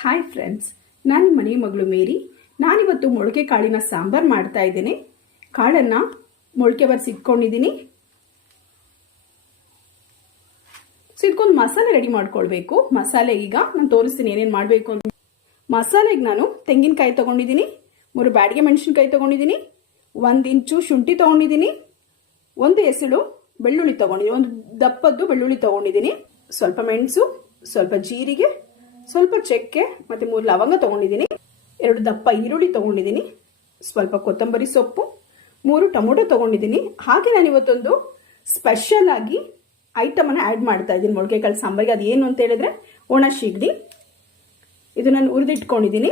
Hi friends, ನಾನು ಮನೆ ಮಗಳು ಮೇರಿ. ನಾನಿವತ್ತು ಮೊಳಕೆ ಕಾಳಿನ ಸಾಂಬಾರ್ ಮಾಡ್ತಾ ಇದ್ದೀನಿ. ಕಾಳನ್ನು ಮೊಳಕೆ ಬರ್ಸಿ ಇಟ್ಕೊಂಡಿದ್ದೀನಿ. ಇಟ್ಕೊಂಡು ಮಸಾಲೆ ರೆಡಿ ಮಾಡ್ಕೊಳ್ಬೇಕು. ಮಸಾಲೆ ಈಗ ನಾನು ತೋರಿಸ್ತೀನಿ ಏನೇನು ಮಾಡಬೇಕು ಅಂತ. ಮಸಾಲೆಗೆ ನಾನು ತೆಂಗಿನಕಾಯಿ ತೊಗೊಂಡಿದ್ದೀನಿ, 3 ಬ್ಯಾಡಿಗೆ ಮೆಣಸಿನ್ಕಾಯಿ ತೊಗೊಂಡಿದ್ದೀನಿ, 1 ಇಂಚು ಶುಂಠಿ ತೊಗೊಂಡಿದ್ದೀನಿ, 1 ಎಸಳು ಬೆಳ್ಳುಳ್ಳಿ ತೊಗೊಂಡಿದ್ದೀನಿ, 1 ದಪ್ಪದ್ದು ಬೆಳ್ಳುಳ್ಳಿ ತೊಗೊಂಡಿದ್ದೀನಿ, ಸ್ವಲ್ಪ ಮೆಣಸು, ಸ್ವಲ್ಪ ಜೀರಿಗೆ, ಸ್ವಲ್ಪ ಚಕ್ಕೆ ಮತ್ತು 3 ಲವಂಗ ತೊಗೊಂಡಿದ್ದೀನಿ, 2 ದಪ್ಪ ಈರುಳ್ಳಿ ತೊಗೊಂಡಿದ್ದೀನಿ, ಸ್ವಲ್ಪ ಕೊತ್ತಂಬರಿ ಸೊಪ್ಪು, 3 ಟೊಮೊಟೊ ತೊಗೊಂಡಿದ್ದೀನಿ. ಹಾಗೆ ನಾನು ಇವತ್ತೊಂದು ಸ್ಪೆಷಲ್ ಆಗಿ ಐಟಮನ್ನು ಆ್ಯಡ್ ಮಾಡ್ತಾ ಇದ್ದೀನಿ ಮೊಳಕೆ ಕಾಳು ಸಾಂಬಾರಿಗೆ. ಅದು ಏನು ಅಂತ ಹೇಳಿದ್ರೆ ಒಣ ಶೀಗಡಿ. ಇದು ನಾನು ಹುರಿದಿಟ್ಕೊಂಡಿದ್ದೀನಿ.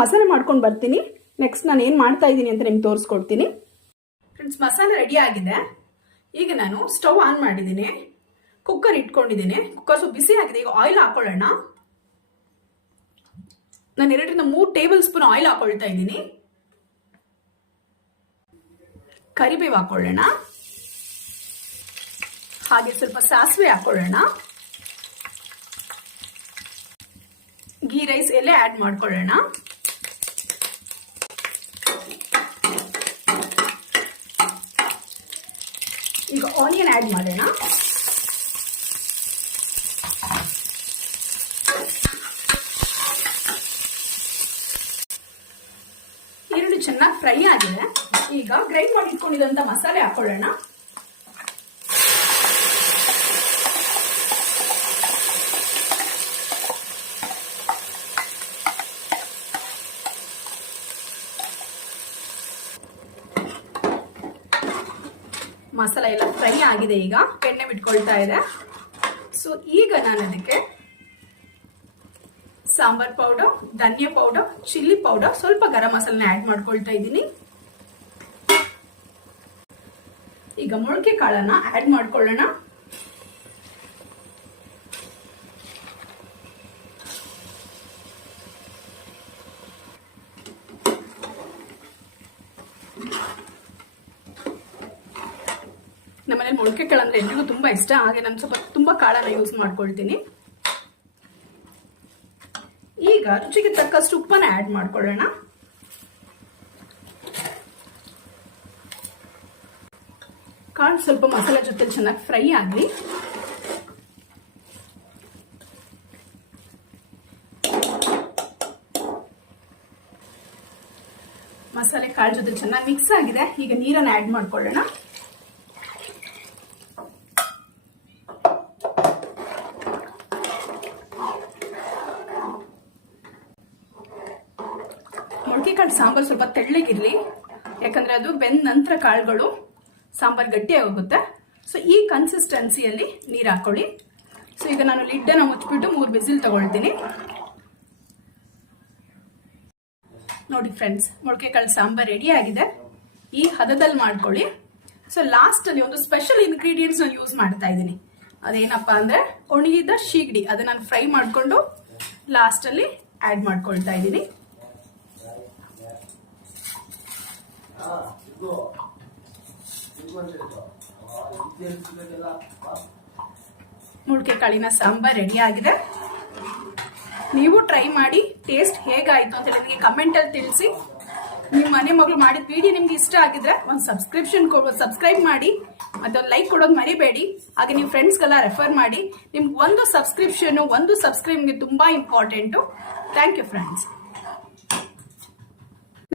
ಮಸಾಲೆ ಮಾಡ್ಕೊಂಡು ಬರ್ತೀನಿ. ನೆಕ್ಸ್ಟ್ ನಾನು ಏನು ಮಾಡ್ತಾ ಇದ್ದೀನಿ ಅಂತ ನಿಮ್ಗೆ ತೋರಿಸ್ಕೊಡ್ತೀನಿ. ಫ್ರೆಂಡ್ಸ್, ಮಸಾಲೆ ರೆಡಿ ಆಗಿದೆ. ಈಗ ನಾನು ಸ್ಟವ್ ಆನ್ ಮಾಡಿದ್ದೀನಿ, ಕುಕ್ಕರ್ ಇಟ್ಕೊಂಡಿದ್ದೀನಿ. ಕುಕ್ಕರ್ ಸ್ವಲ್ಪ ಬಿಸಿ ಆಗಿದೆ. ಈಗ ಆಯಿಲ್ ಹಾಕೊಳ್ಳೋಣ. ನಾನು 2 ರಿಂದ 3 ಟೇಬಲ್ ಸ್ಪೂನ್ ಆಯಿಲ್ ಹಾಕೊಳ್ತಾ ಇದ್ದೀನಿ. ಕರಿಬೇವು ಹಾಕೊಳ್ಳೋಣ. ಹಾಗೆ ಸ್ವಲ್ಪ ಸಾಸಿವೆ ಹಾಕೊಳ್ಳೋಣ. ಗೀ ರೈಸ್ ಎಲೆ ಆಡ್ ಮಾಡ್ಕೊಳ್ಳೋಣ. ಈಗ ಆನಿಯನ್ ಆಡ್ ಮಾಡೋಣ. ಈರುಳ್ಳಿ ಚೆನ್ನಾಗಿ ಫ್ರೈ ಆಗಿದೆ. ಈಗ ಗ್ರೈಂಡ್ ಮಾಡಿ ಇಟ್ಕೊಂಡಿದ್ದಂತ ಮಸಾಲೆ ಹಾಕೊಳ್ಳೋಣ. ಮಸಾಲ ಎಲ್ಲ ಫ್ರೈ ಆಗಿದೆ. ಈಗ ಎಣ್ಣೆ ಬಿಟ್ಕೊಳ್ತಾ ಇದೆ. ಈಗ ನಾನು ಅದಕ್ಕೆ ಸಾಂಬಾರ್ ಪೌಡರ್, ಧನಿಯಾ ಪೌಡರ್, ಚಿಲ್ಲಿ ಪೌಡರ್, ಸ್ವಲ್ಪ ಗರಂ ಮಸಾಲನ ಆಡ್ ಮಾಡ್ಕೊಳ್ತಾ ಇದ್ದೀನಿ. ಈಗ ಮೊಳಕೆ ಕಾಳನ್ನ ಆಡ್ ಮಾಡ್ಕೊಳ್ಳೋಣ. ನಮ್ಮನೇಲಿ ಮೊಳಕೆ ಕಾಳು ಅಂದ್ರೆ ಎಲ್ರಿಗೂ ತುಂಬಾ ಇಷ್ಟ. ಹಾಗೆ ನಾನು ಸ್ವಲ್ಪ ತುಂಬಾ ಕಾಳನ್ನ ಯೂಸ್ ಮಾಡ್ಕೊಳ್ತೀನಿ. ಈಗ ರುಚಿಗೆ ತಕ್ಕಷ್ಟು ಉಪ್ಪನ್ನ ಆಡ್ ಮಾಡ್ಕೊಳ್ಳೋಣ. ಕಾಳು ಸ್ವಲ್ಪ ಮಸಾಲೆ ಜೊತೆ ಚೆನ್ನಾಗಿ ಫ್ರೈ ಆಗಲಿ. ಮಸಾಲೆ ಕಾಳು ಜೊತೆ ಚೆನ್ನಾಗಿ ಮಿಕ್ಸ್ ಆಗಿದೆ. ಈಗ ನೀರನ್ನು ಆಡ್ ಮಾಡ್ಕೊಳ್ಳೋಣ. ಮೊಳಕೆ ಕಾಳು ಸಾಂಬಾರು ಸ್ವಲ್ಪ ತೆಳ್ಳಗಿರ್ಲಿ, ಯಾಕಂದ್ರೆ ಅದು ಬೆಂದ ನಂತರ ಕಾಳುಗಳು ಸಾಂಬಾರು ಗಟ್ಟಿಯಾಗಿ ಹೋಗುತ್ತೆ. ಈ ಕನ್ಸಿಸ್ಟೆನ್ಸಿಯಲ್ಲಿ ನೀರು ಹಾಕೊಳ್ಳಿ. ಈಗ ನಾನು ಲಿಡ್ಡನ್ನು ಮುಚ್ಚಿಬಿಟ್ಟು 3 ಬಿಸಿಲ್ ತಗೊಳ್ತೀನಿ. ನೋಡಿ ಫ್ರೆಂಡ್ಸ್, ಮೊಳಕೆ ಕಾಳು ಸಾಂಬಾರು ರೆಡಿ ಆಗಿದೆ. ಈ ಹದದಲ್ಲಿ ಮಾಡ್ಕೊಳ್ಳಿ. ಲಾಸ್ಟ್ ಅಲ್ಲಿ ಒಂದು ಸ್ಪೆಷಲ್ ಇಂಗ್ರೀಡಿಯೆಂಟ್ಸ್ ನಾನು ಯೂಸ್ ಮಾಡ್ತಾ ಇದ್ದೀನಿ. ಅದೇನಪ್ಪಾ ಅಂದ್ರೆ ಒಣಗಿದ ಶೀಗಡಿ. ಅದನ್ನ ನಾನು ಫ್ರೈ ಮಾಡಿಕೊಂಡು ಲಾಸ್ಟ್ ಅಲ್ಲಿ ಆಡ್ ಮಾಡ್ಕೊಳ್ತಾ ಇದ್ದೀನಿ. ಮೊಳಕೆ ಕಾಳಿನ ಸಾಂಬಾರ್ ರೆಡಿ ಆಗಿದೆ. ನೀವು ಟ್ರೈ ಮಾಡಿ ಟೇಸ್ಟ್ ಹೇಗಾಯ್ತು ಅಂತ ನನಗೆ ಕಮೆಂಟ್ ಅಲ್ಲಿ ತಿಳಿಸಿ. ನಿಮ್ಮ ಮನೆ ಮಗಳು ಮಾಡಿದ ವಿಡಿಯೋ ನಿಮ್ಗೆ ಇಷ್ಟ ಆಗಿದ್ರೆ ಒಂದು ಸಬ್ಸ್ಕ್ರೈಬ್ ಮಾಡಿ, ಮತ್ತೆ ಒಂದು ಲೈಕ್ ಕೊಡೋದು ಮರಿಬೇಡಿ. ಹಾಗೆ ನಿಮ್ಮ ಫ್ರೆಂಡ್ಸ್ಗೆಲ್ಲ ರೆಫರ್ ಮಾಡಿ. ನಿಮ್ಗೆ ಒಂದು ಸಬ್ಸ್ಕ್ರಿಪ್ಷನ್, ಒಂದು ಸಬ್ಸ್ಕ್ರೈಬ್ಗೆ ತುಂಬಾ ಇಂಪಾರ್ಟೆಂಟು. Thank you friends.